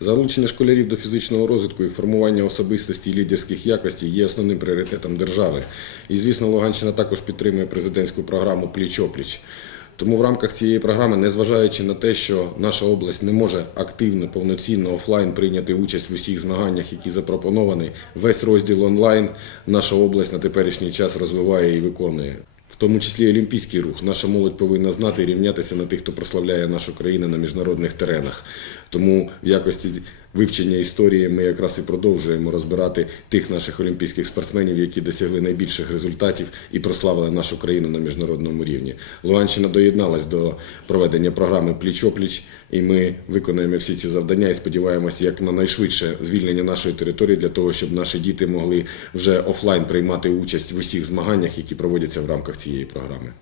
Залучення школярів до фізичного розвитку і формування особистості і лідерських якостей є основним пріоритетом держави. І, звісно, Луганщина також підтримує президентську програму Пліч-опліч. Тому в рамках цієї програми, незважаючи на те, що наша область не може активно, повноцінно офлайн прийняти участь в усіх змаганнях, які запропоновані, весь розділ онлайн наша область на теперішній час розвиває і виконує. В тому числі олімпійський рух. Наша молодь повинна знати і рівнятися на тих, хто прославляє нашу країну на міжнародних теренах. Тому в якості вивчення історії ми якраз і продовжуємо розбирати тих наших олімпійських спортсменів, які досягли найбільших результатів і прославили нашу країну на міжнародному рівні. Луганщина доєдналась до проведення програми Пліч-опліч, і ми виконуємо всі ці завдання і сподіваємося, як на найшвидше звільнення нашої території для того, щоб наші діти могли вже офлайн приймати участь в усіх змаганнях, які проводяться в рамках цієї програми.